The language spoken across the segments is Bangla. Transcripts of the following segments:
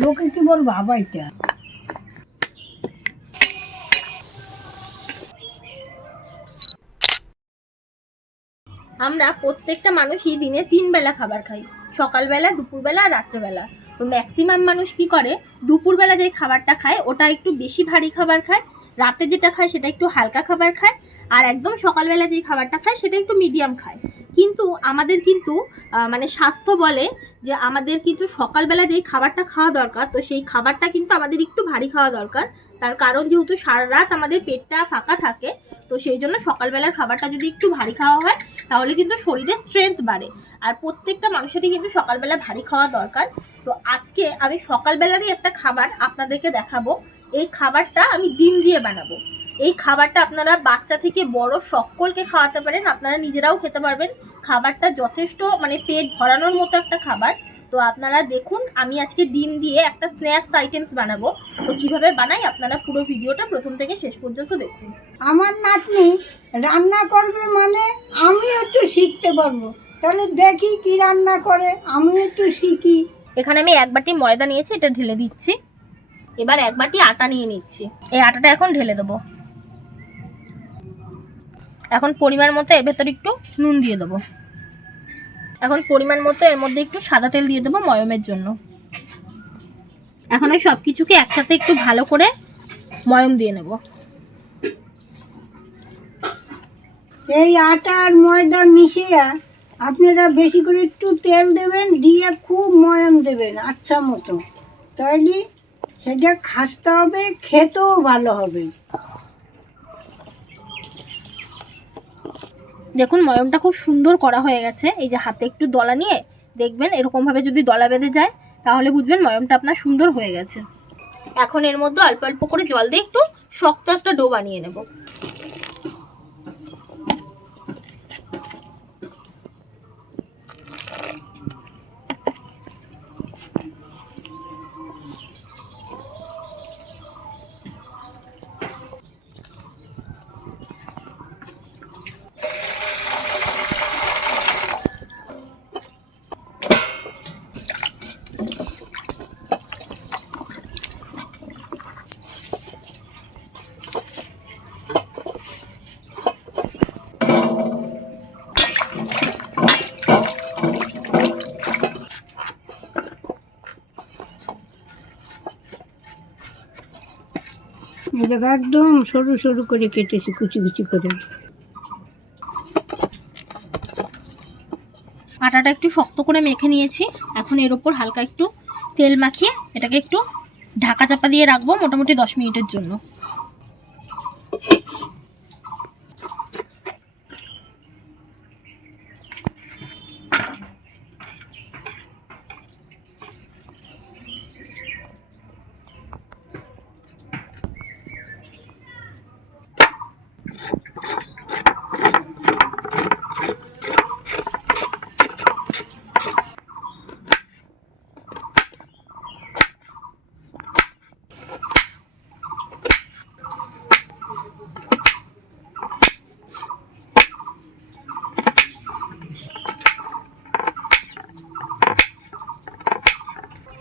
লোকে কি বল বাবা এটা। আমরা প্রত্যেকটা মানুষই দিনে তিন বেলা খাবার খাই। সকালবেলা, দুপুরবেলা আর রাত্রেবেলা। তো ম্যাক্সিমাম মানুষ কি করে? দুপুরবেলা যে খাবারটা খায়, ওটা একটু বেশি ভারী খাবার খায়। রাতে যেটা খায়, সেটা একটু হালকা খাবার খায়। আর একদম সকালবেলা যেই খাবারটা খায়, সেটা একটু মিডিয়াম খায়। কিন্তু আমাদের কিন্তু মানে স্বাস্থ্য বলে যে আমাদের কিন্তু সকালবেলা যেই খাবারটা খাওয়া দরকার, তো সেই খাবারটা কিন্তু আমাদের একটু ভারী খাওয়া দরকার। তার কারণ যেহেতু সারা রাত আমাদের পেটটা ফাঁকা থাকে, তো সেই জন্য সকালবেলার খাবারটা যদি একটু ভারী খাওয়া হয়, তাহলে কিন্তু শরীরে স্ট্রেংথ বাড়ে। আর প্রত্যেকটা মানুষেরই কিন্তু সকালবেলা ভারী খাওয়া দরকার। তো আজকে আমি সকালবেলারই একটা খাবার আপনাদেরকে দেখাবো। এই খাবারটা আমি ডিম দিয়ে বানাবো। এই খাবারটা আপনারা বাচ্চা থেকে বড় সকলকে খাওয়াতে পারেন আপনারা নিজেরাও খেতে পারবেন। খাবারটা যথেষ্ট মানে পেট ভরানোর মতো একটা খাবার। তো আপনারা দেখুন আমি আজকে ডিম দিয়ে একটা স্ন্যাক্স আইটেমস বানাবো। তো কীভাবে বানাই আপনারা পুরো ভিডিওটা প্রথম থেকে শেষ পর্যন্ত দেখুন। আমার নাতনি রান্না করবে মানে আমি একটু শিখতে পারব। তাহলে দেখি কি রান্না করে আমি একটু শিখি। এখানে আমি এক বাটি ময়দা নিয়েছি এটা ঢেলে দিচ্ছি। এবার এক বাটি আটা নিয়ে নিচ্ছি। এই আটাটা এখন ঢেলে দেবো। এখন পরিমাণ মতো এর ভেতর একটু নুন দিয়ে দেবো। এখন পরিমাণ মতো এর মধ্যে একটু সাদা তেল দিয়ে দেবো ময়মের জন্য। এখন ওই সব কিছুকে একসাথে একটু ভালো করে ময়ম দিয়ে নেব। এই আটা আর ময়দা মিশিয়ে আপনারা বেশি করে একটু তেল দেবেন, দিয়ে খুব ময়ম দেবেন আচ্ছা মতো। তাহলে সেটা খাসতে হবে, খেতেও ভালো হবে। দেখুন ময়মটা খুব সুন্দর করা হয়ে গেছে। এই যে হাতে একটু দলা নিয়ে দেখবেন, এরকমভাবে যদি দলা বেঁধে যায়, তাহলে বুঝবেন ময়মটা আপনার সুন্দর হয়ে গেছে। এখন এর মধ্যে অল্প অল্প করে জল দিয়ে একটু শক্ত একটা ডো বানিয়ে নেব। একদম সরু সরু করে কেটেছি, কুচি কুচি করে। আটাটা একটু শক্ত করে মেখে নিয়েছি। এখন এর ওপর হালকা একটু তেল মাখিয়ে এটাকে একটু ঢাকা চাপা দিয়ে রাখব মোটামুটি দশ মিনিটের জন্য।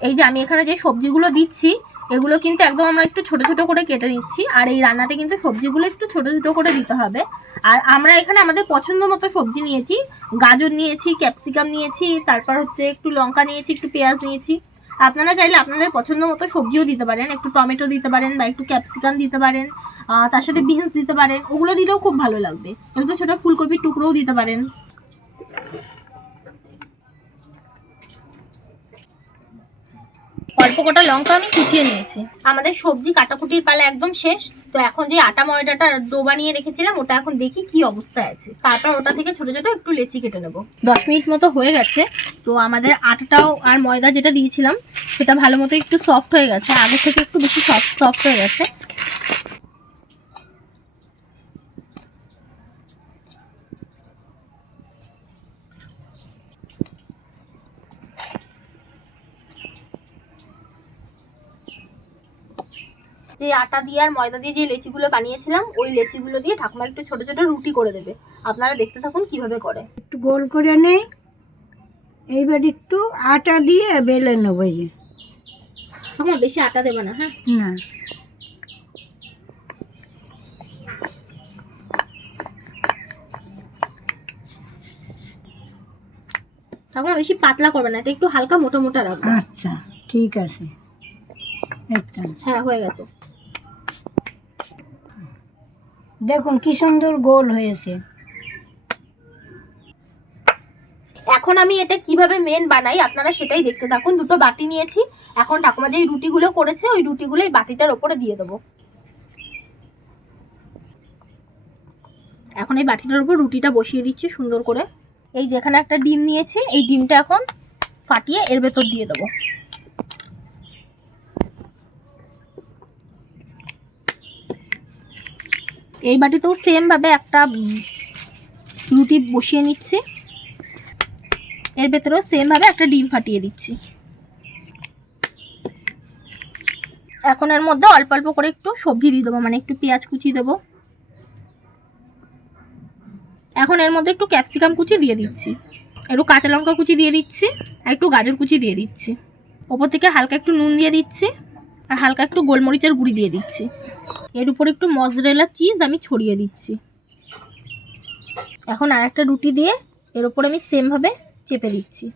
এই যে আমি এখানে যে সবজিগুলো দিচ্ছি, এগুলো কিন্তু একদম আমরা একটু ছোট ছোট করে কেটে নিচ্ছি। আর এই রান্নাতে কিন্তু সবজিগুলো একটু ছোট ছোট করে দিতে হবে। আর আমরা এখানে আমাদের পছন্দ মতো সবজি নিয়েছি। গাজর নিয়েছি, ক্যাপসিকাম নিয়েছি, তারপর হচ্ছে একটু লঙ্কা নিয়েছি, একটু পেঁয়াজ নিয়েছি। আপনারা চাইলে আপনাদের পছন্দ মতো সবজিও দিতে পারেন। একটু টমেটো দিতে পারেন বা একটু ক্যাপসিকাম দিতে পারেন তার সাথে বিনস দিতে পারেন। ওগুলো দিলেও খুব ভালো লাগবে। একটু ছোটো ফুলকপির টুকরোও দিতে পারেন। অল্প কটা লঙ্কা আমি কুচিয়ে নিয়েছি। আমাদের সবজি কাটাকুটির পালা একদম শেষ। তো এখন যে আটা ময়দাটা ডো বানিয়ে রেখেছিলাম, ওটা এখন দেখি কি অবস্থায় আছে। তারপর ওটা থেকে ছোট ছোট একটু লেচি কেটে নেব। দশ মিনিট মতো হয়ে গেছে। তো আমাদের আটাটাও আর ময়দা যেটা দিয়েছিলাম, সেটা ভালো মতো একটু সফট হয়ে গেছে। আগে থেকে একটু বেশি সফট সফট হয়ে গেছে। যে আটা দিয়ে আর ময়দা দিয়ে যে লেচিগুলো বানিয়েছিলাম ওই লেচিগুলো দিয়ে ঠাকুমা একটু ছোট ছোট রুটি করে দেবে। আপনারা দেখতে থাকুন কীভাবে করে। একটু গোল করে নেই। এইবার একটু আটা দিয়ে বেলে নেব যে। ঠাকুমা বেশি আটা দেবে না হ্যাঁ? না। ঠাকুমা বেশি পাতলা করবে না এটা একটু হালকা মোটা মোটা রাখবে। আচ্ছা ঠিক আছে। হ্যাঁ হয়ে গেছে। দেখুন কি সুন্দর গোল হয়েছে। এখন আমি এটা কীভাবে মেন বানাই, আপনারা সেটাই দেখতে থাকুন। দুটো বাটি নিয়েছি। এখন ঠাকুমা যে রুটিগুলো করেছে, ওই রুটিগুলো এই বাটিটার ওপরে দিয়ে দেবো। এখন এই বাটিটার উপর রুটিটা বসিয়ে দিচ্ছি সুন্দর করে। এই যেখানে একটা ডিম নিয়েছি, এই ডিমটা এখন ফাটিয়ে এর ভেতর দিয়ে দেবো। এই বাটিতেও সেম ভাবে একটা রুটি বসিয়ে নিচ্ছি। এর ভেতরেও সেম ভাবে একটা ডিম ফাটিয়ে দিচ্ছি। এখন এর মধ্যে অল্প অল্প করে একটু সবজি দিয়ে দেবো মানে একটু পেঁয়াজ কুচি দেবো। এখন এর মধ্যে একটু ক্যাপসিকাম কুচি দিয়ে দিচ্ছি। একটু কাঁচা লঙ্কা কুচি দিয়ে দিচ্ছি, আর একটু গাজর কুচি দিয়ে দিচ্ছি। ওপর থেকে হালকা একটু নুন দিয়ে দিচ্ছি। আর হালকা একটু গোলমরিচের গুঁড়ি দিয়ে দিচ্ছি। এর উপর একটু মজরেলা চিজ আমি ছড়িয়ে দিচ্ছি। এখন আর একটা রুটি দিয়ে এর উপর আমি সেমভাবে চেপে দিচ্ছি।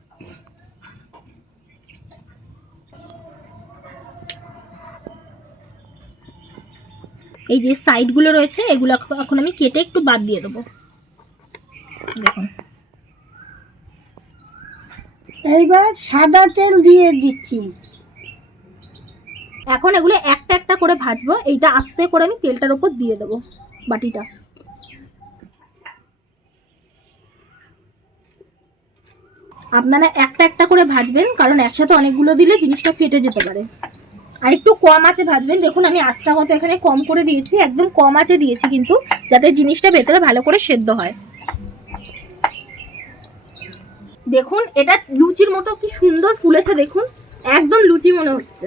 এই যে সাইডগুলো রয়েছে, এগুলো এখন- এখন আমি কেটে একটু বাদ দিয়ে দেবো। দেখুন। এইবার সাদা তেল দিয়ে দিচ্ছি। এখন এগুলো একটা একটা করে ভাজবো, এইটা আস্তে করে আমি তেলটার উপর দিয়ে দেবো বাটিটা। আপনারা একটা একটা করে ভাজবেন, কারণ একসাথে অনেকগুলো দিলে জিনিসটা ফেটে যেতে পারে। আর একটু কম আছে ভাজবেন, দেখুন আমি আঁচটা মতো এখানে কম করে দিয়েছি, একদম কম আছে দিয়েছি কিন্তু, যাতে জিনিসটা ভেতরে ভালো করে সেদ্ধ হয়। দেখুন, এটা লুচির মতো কি সুন্দর ফুলেছে, দেখুন, একদম লুচি মনে হচ্ছে।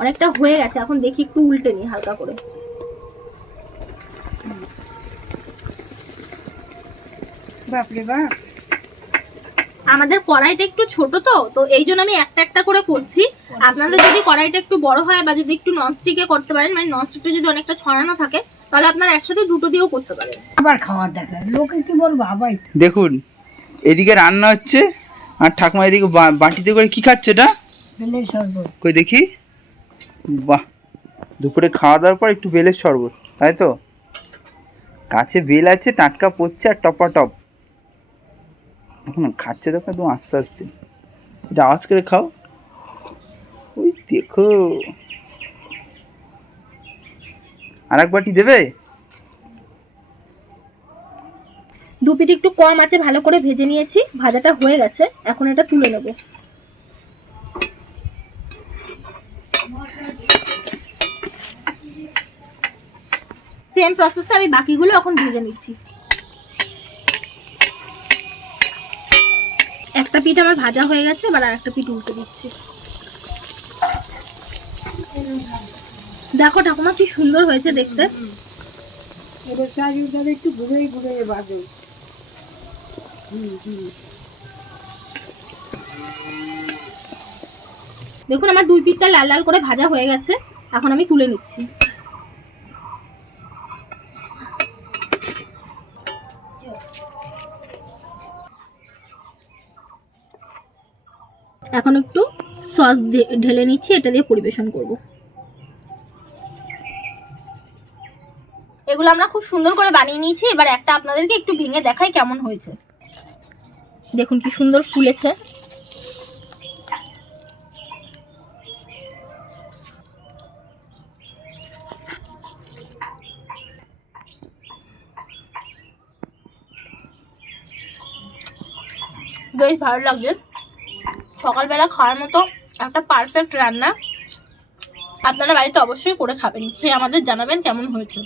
অনেকটা হয়ে গেছে এখন দেখি একটু উল্টে নি হালকা করে। বাপরে বাপ। আমাদের কড়াইটা একটু ছোট তো তো এই জন্য আমি একটা একটা করে করছি। আপনাদের যদি কড়াইটা একটু বড় হয় বা যদি একটু ননস্টিকে করতে পারেন মানে ননস্টিকটা যদি অনেকটা ছড়ানো থাকে তাহলে আপনারা একসাথে দুটো দিয়েও করতে পারেন। আবার খাওয়ার দেখা লোকে কি বলব আবার। দেখুন এদিকে রান্না হচ্ছে আর ঠাকুমা এদিকে বা- বাটিতে করে কি খাচ্ছে এটা? কই দেখি। বাহ, দুপুরে খাওয়া দাওয়ার পর একটু বেলের শরবত, তাই তো? কাছে বেল আছে, টাটকা পড়ছে আর টপা টপ। এখন খাচ্ছে দেখো একদম আস্তে আস্তে। এটা আওয়াজ করে খাও। ওই দেখো। আর এক বাটি দেবে? দু একটু কম আছে, ভালো করে ভেজে নিয়েছি, ভাজাটা হয়ে গেছে, এখন এটা তুলে নেব। সেম প্রসেসে আমি বাকিগুলো এখন ভেজে নিচ্ছি। একটা পিঠ আমার ভাজা হয়ে গেছে এবার আর একটা পিঠ উল্টে দিচ্ছি। দেখো ঠাকুমা কি সুন্দর হয়েছে দেখতে। এবার চারিদিকে একটু ঘুরে ঘুরে বাজে। দেখুন আমার দুই পিঠটা লাল লাল করে ভাজা হয়ে গেছে। এখন আমি তুলে নিচ্ছি এখন একটু সস ঢেলে নিচ্ছি এটা দিয়ে পরিবেশন করব। এগুলো আমরা খুব সুন্দর করে বানিয়ে নিয়েছি এবার একটা আপনাদেরকে একটু ভেঙে দেখাই কেমন হয়েছে। দেখুন কি সুন্দর ফুলেছে। বেশ ভালো লাগছে। সকালবেলা খাওয়ার মতো একটা পারফেক্ট রান্না। আপনারা বাড়িতে অবশ্যই করে খাবেন। খেয়ে আমাদের জানাবেন কেমন হয়েছে।